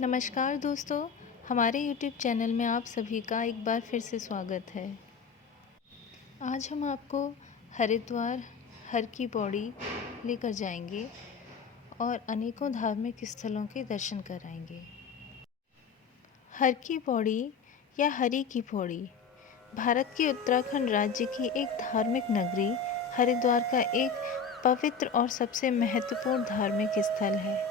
नमस्कार दोस्तों, हमारे YouTube चैनल में आप सभी का एक बार फिर से स्वागत है। आज हम आपको हरिद्वार हर की पौड़ी लेकर जाएंगे और अनेकों धार्मिक स्थलों के दर्शन कराएंगे। हर की पौड़ी या हरि की पौड़ी भारत के उत्तराखंड राज्य की एक धार्मिक नगरी हरिद्वार का एक पवित्र और सबसे महत्वपूर्ण धार्मिक स्थल है।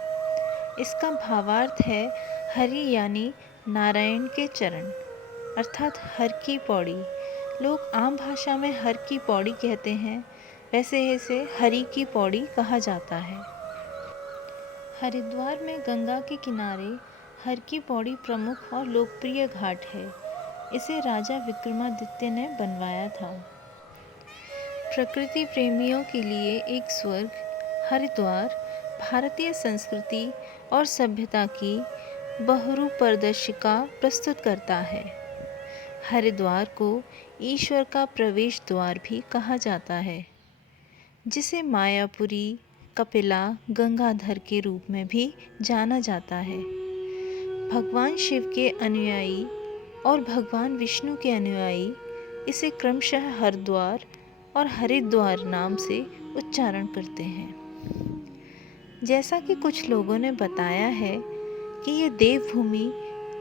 इसका भावार्थ है हरि यानी नारायण के चरण अर्थात हर की पौड़ी। लोग आम भाषा में हर की पौड़ी कहते हैं, वैसे इसे हरि की पौड़ी कहा जाता है। हरिद्वार में गंगा के किनारे हर की पौड़ी प्रमुख और लोकप्रिय घाट है। इसे राजा विक्रमादित्य ने बनवाया था। प्रकृति प्रेमियों के लिए एक स्वर्ग हरिद्वार भारतीय संस्कृति और सभ्यता की बहुरूप प्रदर्शिका प्रस्तुत करता है। हरिद्वार को ईश्वर का प्रवेश द्वार भी कहा जाता है, जिसे मायापुरी, कपिला, गंगाधर के रूप में भी जाना जाता है। भगवान शिव के अनुयायी और भगवान विष्णु के अनुयायी इसे क्रमशः हरद्वार और हरिद्वार नाम से उच्चारण करते हैं। जैसा कि कुछ लोगों ने बताया है कि ये देवभूमि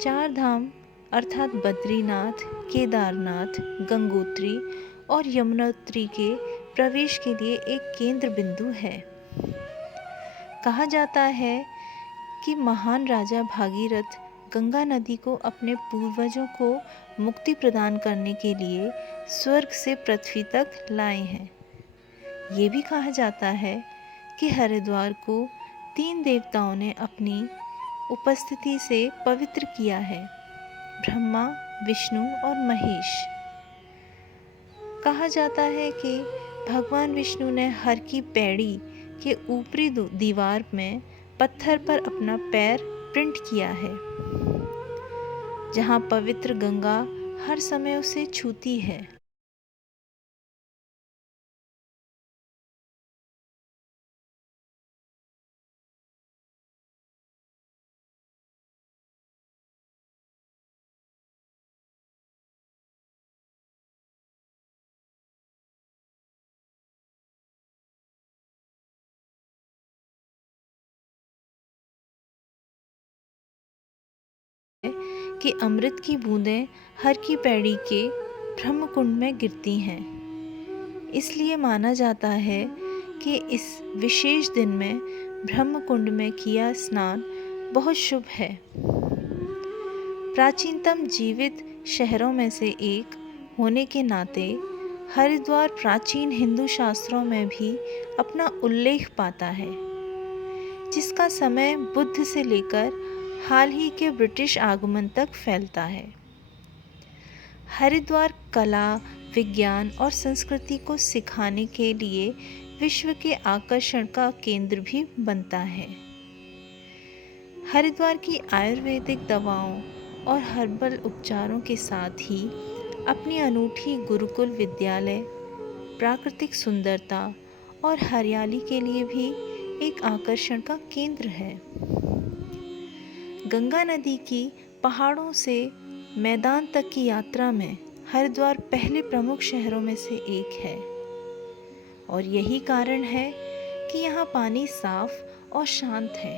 चार धाम अर्थात बद्रीनाथ, केदारनाथ, गंगोत्री और यमुनोत्री के प्रवेश के लिए एक केंद्र बिंदु है। कहा जाता है कि महान राजा भागीरथ गंगा नदी को अपने पूर्वजों को मुक्ति प्रदान करने के लिए स्वर्ग से पृथ्वी तक लाए हैं। ये भी कहा जाता है कि हरिद्वार को 3 देवताओं ने अपनी उपस्थिति से पवित्र किया है, ब्रह्मा, विष्णु और महेश। कहा जाता है कि भगवान विष्णु ने हर की पैड़ी के ऊपरी दीवार में पत्थर पर अपना पैर प्रिंट किया है, जहाँ पवित्र गंगा हर समय उसे छूती है। कि अमृत की बूंदें हर की पैड़ी के ब्रह्म कुंड में गिरती हैं। इसलिए माना जाता है कि इस विशेष दिन में ब्रह्म कुंड में किया स्नान बहुत शुभ है। प्राचीनतम जीवित शहरों में से एक होने के नाते हरिद्वार प्राचीन हिंदू शास्त्रों में भी अपना उल्लेख पाता है, जिसका समय बुद्ध से लेकर हाल ही के ब्रिटिश आगमन तक फैलता है। हरिद्वार कला, विज्ञान और संस्कृति को सिखाने के लिए विश्व के आकर्षण का केंद्र भी बनता है। हरिद्वार की आयुर्वेदिक दवाओं और हर्बल उपचारों के साथ ही अपनी अनूठी गुरुकुल विद्यालय, प्राकृतिक सुंदरता और हरियाली के लिए भी एक आकर्षण का केंद्र है। गंगा नदी की पहाड़ों से मैदान तक की यात्रा में हरिद्वार पहले प्रमुख शहरों में से एक है, और यही कारण है कि यहाँ पानी साफ और शांत है।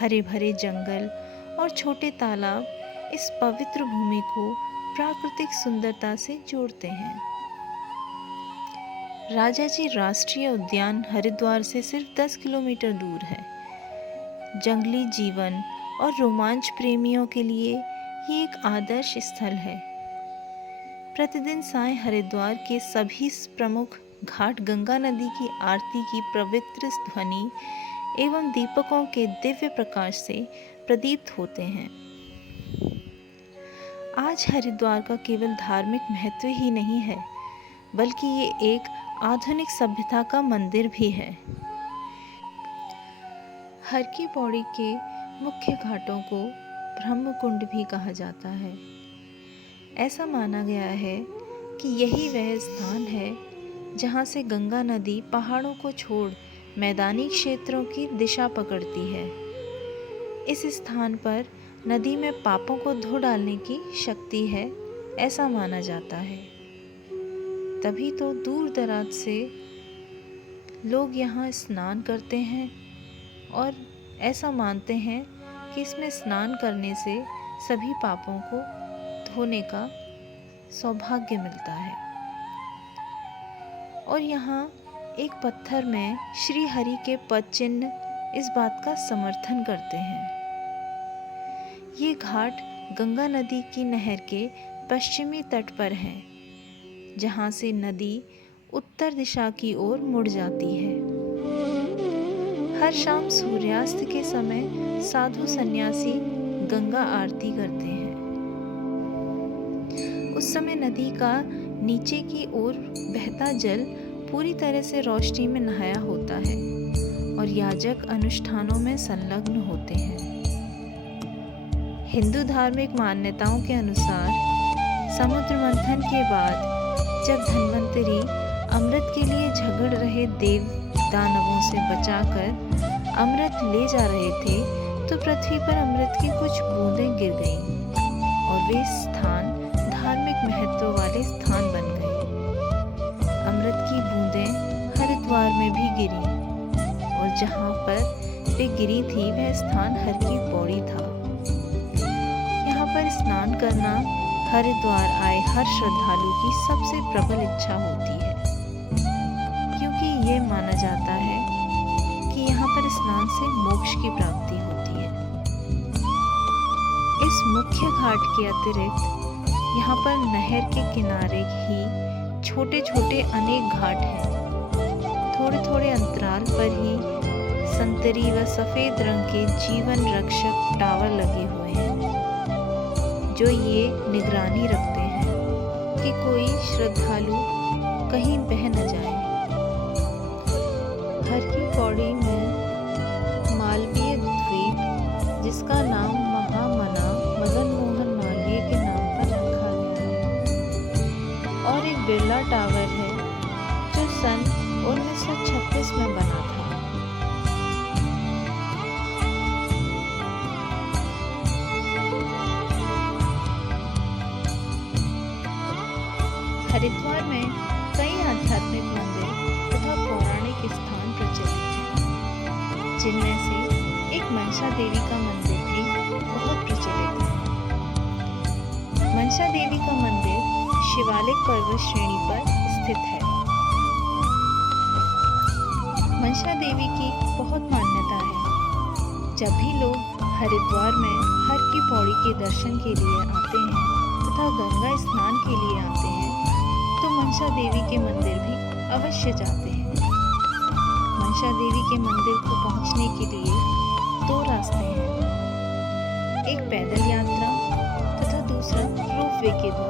हरे भरे जंगल और छोटे तालाब इस पवित्र भूमि को प्राकृतिक सुंदरता से जोड़ते हैं। राजाजी राष्ट्रीय उद्यान हरिद्वार से सिर्फ 10 किलोमीटर दूर है। जंगली जीवन और रोमांच प्रेमियों के लिए ये एक आदर्श स्थल है। प्रतिदिन सायं हरिद्वार के सभी प्रमुख घाट गंगा नदी की आरती की पवित्र ध्वनि एवं दीपकों के दिव्य प्रकाश से प्रदीप्त होते हैं। आज हरिद्वार का केवल धार्मिक महत्व ही नहीं है, बल्कि ये एक आधुनिक सभ्यता का मंदिर भी है। हर की पौड़ी के मुख्य घाटों को ब्रह्म कुंड भी कहा जाता है। ऐसा माना गया है कि यही वह स्थान है जहाँ से गंगा नदी पहाड़ों को छोड़ मैदानी क्षेत्रों की दिशा पकड़ती है। इस स्थान पर नदी में पापों को धो डालने की शक्ति है, ऐसा माना जाता है। तभी तो दूर दराज से लोग यहाँ स्नान करते हैं और ऐसा मानते हैं कि इसमें स्नान करने से सभी पापों को धोने का सौभाग्य मिलता है। और यहाँ एक पत्थर में श्री हरि के पद चिन्ह इस बात का समर्थन करते हैं। ये घाट गंगा नदी की नहर के पश्चिमी तट पर है, जहाँ से नदी उत्तर दिशा की ओर मुड़ जाती है। हर शाम सूर्यास्त के समय साधु सन्यासी गंगा आरती करते हैं। उस समय नदी का नीचे की ओर बहता जल पूरी तरह से रोशनी में नहाया होता है और याजक अनुष्ठानों में संलग्न होते हैं। हिंदू धार्मिक मान्यताओं के अनुसार समुद्र मंथन के बाद जब धन्वंतरी अमृत के लिए झगड़ रहे देव दानवों से बचाकर अमृत ले जा रहे थे, तो पृथ्वी पर अमृत की कुछ बूंदें गिर गईं और वे स्थान धार्मिक महत्व वाले स्थान बन गए। अमृत की बूंदें हरिद्वार में भी गिरी और जहाँ पर वे गिरी थी वह स्थान हर की पौड़ी था। यहाँ पर स्नान करना हरिद्वार आए हर श्रद्धालु की सबसे प्रबल इच्छा होती है, क्योंकि ये माना जाता है कि यहाँ पर स्नान से मोक्ष की प्राप्ति होती है। इस मुख्य घाट के अतिरिक्त यहाँ पर नहर के किनारे ही छोटे छोटे अनेक घाट हैं। थोड़े थोड़े अंतराल पर ही संतरी व सफ़ेद रंग के जीवन रक्षक टावर लगे हुए हैं, जो ये निगरानी रखते हैं कि कोई श्रद्धालु कहीं बह न जाए। हर की पौड़ी में मालवीय द्वीप, जिसका नाम महामना मदन मोहन मालवीय के नाम पर रखा गया है, और एक बिरला टावर है जो सन 1936 में बना था। हरिद्वार में कई आध्यात्मिक मंदिर तथा पौराणिक स्थान प्रचलित हैं, जिनमें से एक मनसा देवी का मंदिर भी बहुत प्रचलित है। मनसा देवी का मंदिर शिवालिक पर्वत श्रेणी पर स्थित है। मनसा देवी की बहुत मान्यता है। जब भी लोग हरिद्वार में हर की पौड़ी के दर्शन के लिए आते हैं तथा गंगा स्नान के लिए आते हैं, तो मनसा देवी के मंदिर भी अवश्य जाते हैं। मनसा देवी के मंदिर को पहुंचने के लिए दो रास्ते हैं, एक पैदल यात्रा तथा दूसरा रोपवे के द्वारा।